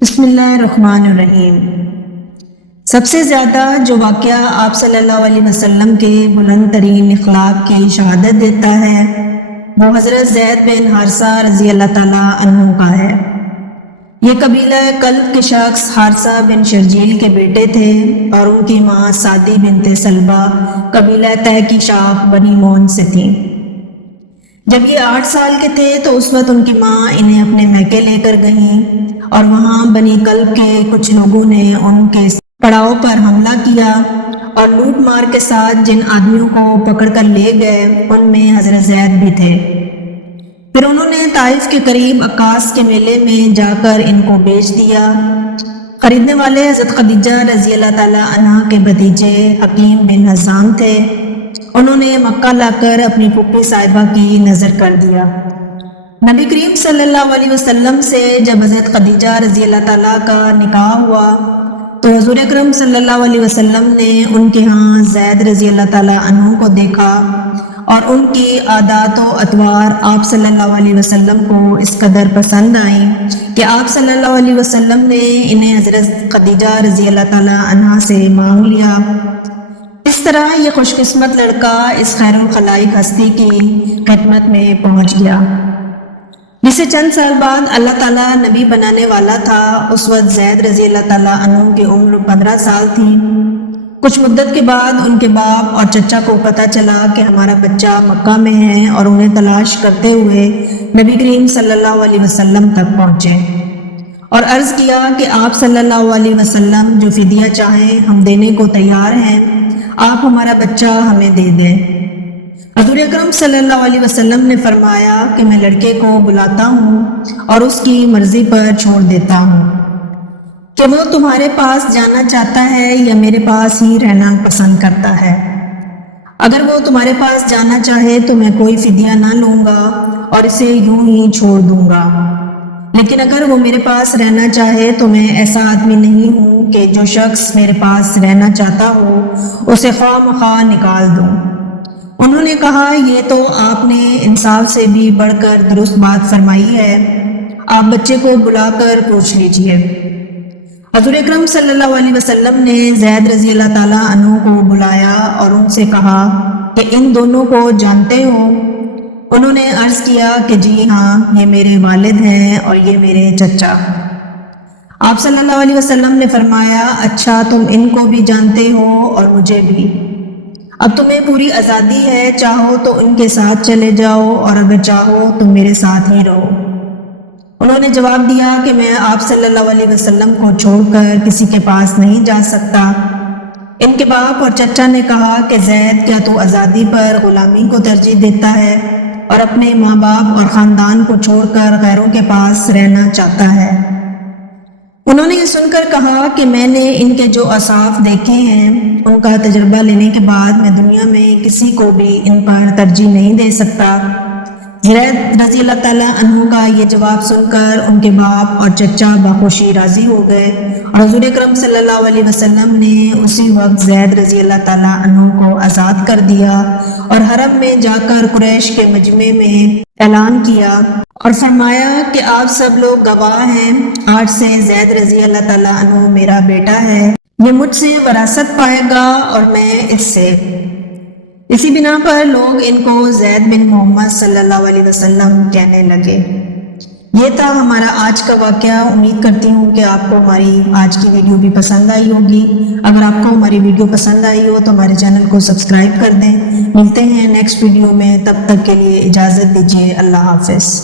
بسم اللہ الرحمن الرحیم۔ سب سے زیادہ جو واقعہ آپ صلی اللہ علیہ وسلم کے بلند ترین اخلاق کی شہادت دیتا ہے وہ حضرت زید بن حارثہ رضی اللہ تعالیٰ عنہ کا ہے۔ یہ قبیلہ کلب کے شخص حارثہ بن شرجیل کے بیٹے تھے اور ان کی ماں سعدی بنت سلبہ قبیلہ طے کی شاخ بنی مون سے تھیں۔ جب یہ 8 سال کے تھے تو اس وقت ان کی ماں انہیں اپنے میکے لے کر گئیں اور وہاں بنی کلب کے کچھ لوگوں نے ان کے پڑاؤ پر حملہ کیا اور لوٹ مار کے ساتھ جن آدمیوں کو پکڑ کر لے گئے ان میں حضرت زید بھی تھے۔ پھر انہوں نے طائف کے قریب عکاس کے میلے میں جا کر ان کو بیچ دیا۔ خریدنے والے حضرت خدیجہ رضی اللہ تعالیٰ عنہ کے بھتیجے حکیم بن حزام تھے۔ انہوں نے مکہ لا کر اپنی پھوپھی صاحبہ کی نظر کر دیا۔ نبی کریم صلی اللہ علیہ وسلم سے جب حضرت خدیجہ رضی اللہ تعالیٰ کا نکاح ہوا تو حضور اکرم صلی اللہ علیہ وسلم نے ان کے ہاں زید رضی اللہ تعالیٰ عنہ کو دیکھا اور ان کی عادات و اطوار آپ صلی اللہ علیہ وسلم کو اس قدر پسند آئیں کہ آپ صلی اللہ علیہ وسلم نے انہیں حضرت خدیجہ رضی اللہ تعالیٰ عنہ سے مانگ لیا۔ اس طرح یہ خوش قسمت لڑکا اس خیر الخلائق ہستی کی خدمت میں پہنچ گیا جسے چند سال بعد اللہ تعالیٰ نبی بنانے والا تھا۔ اس وقت زید رضی اللہ تعالیٰ عنہ کی عمر 15 سال تھی۔ کچھ مدت کے بعد ان کے باپ اور چچا کو پتہ چلا کہ ہمارا بچہ مکہ میں ہے اور انہیں تلاش کرتے ہوئے نبی کریم صلی اللہ علیہ وسلم تک پہنچے اور عرض کیا کہ آپ صلی اللہ علیہ وسلم جو فدیہ چاہیں ہم دینے کو تیار ہیں، آپ ہمارا بچہ ہمیں دے دیں۔ حضور اکرم صلی اللہ علیہ وسلم نے فرمایا کہ میں لڑکے کو بلاتا ہوں اور اس کی مرضی پر چھوڑ دیتا ہوں کہ وہ تمہارے پاس جانا چاہتا ہے یا میرے پاس ہی رہنا پسند کرتا ہے۔ اگر وہ تمہارے پاس جانا چاہے تو میں کوئی فدیہ نہ لوں گا اور اسے یوں ہی چھوڑ دوں گا، لیکن اگر وہ میرے پاس رہنا چاہے تو میں ایسا آدمی نہیں ہوں کہ جو شخص میرے پاس رہنا چاہتا ہو اسے خواہ مخواہ نکال دوں۔ انہوں نے کہا یہ تو آپ نے انصاف سے بھی بڑھ کر درست بات فرمائی ہے، آپ بچے کو بلا کر پوچھ لیجئے۔ حضور اکرم صلی اللہ علیہ وسلم نے زید رضی اللہ تعالیٰ عنہ کو بلایا اور ان سے کہا کہ ان دونوں کو جانتے ہو؟ انہوں نے عرض کیا کہ جی ہاں، یہ میرے والد ہیں اور یہ میرے چچا۔ آپ صلی اللہ علیہ وسلم نے فرمایا اچھا، تم ان کو بھی جانتے ہو اور مجھے بھی، اب تمہیں پوری آزادی ہے، چاہو تو ان کے ساتھ چلے جاؤ اور اگر چاہو تو میرے ساتھ ہی رہو۔ انہوں نے جواب دیا کہ میں آپ صلی اللہ علیہ وسلم کو چھوڑ کر کسی کے پاس نہیں جا سکتا۔ ان کے باپ اور چچا نے کہا کہ زید، کیا تو آزادی پر غلامی کو ترجیح دیتا ہے اور اپنے ماں باپ اور خاندان کو چھوڑ کر غیروں کے پاس رہنا چاہتا ہے؟ انہوں نے یہ سن کر کہا کہ میں نے ان کے جو اوصاف دیکھے ہیں ان کا تجربہ لینے کے بعد میں دنیا میں کسی کو بھی ان پر ترجیح نہیں دے سکتا۔ زید رضی اللہ تعالیٰ عنہ کا یہ جواب سن کر ان کے باپ اور چچا بخوشی راضی ہو گئے اور حضور اکرم صلی اللہ علیہ وسلم نے اسی وقت زید رضی اللہ تعالیٰ عنہ کو آزاد کر دیا اور حرم میں جا کر قریش کے مجمع میں اعلان کیا اور فرمایا کہ آپ سب لوگ گواہ ہیں، آج سے زید رضی اللہ تعالیٰ عنہ میرا بیٹا ہے، یہ مجھ سے وراثت پائے گا اور میں اس سے۔ اسی بنا پر لوگ ان کو زید بن محمد صلی اللہ علیہ وسلم کہنے لگے۔ یہ تھا ہمارا آج کا واقعہ۔ امید کرتی ہوں کہ آپ کو ہماری آج کی ویڈیو بھی پسند آئی ہوگی۔ اگر آپ کو ہماری ویڈیو پسند آئی ہو تو ہمارے چینل کو سبسکرائب کر دیں۔ ملتے ہیں نیکسٹ ویڈیو میں، تب تک کے لیے اجازت دیجیے، اللہ حافظ۔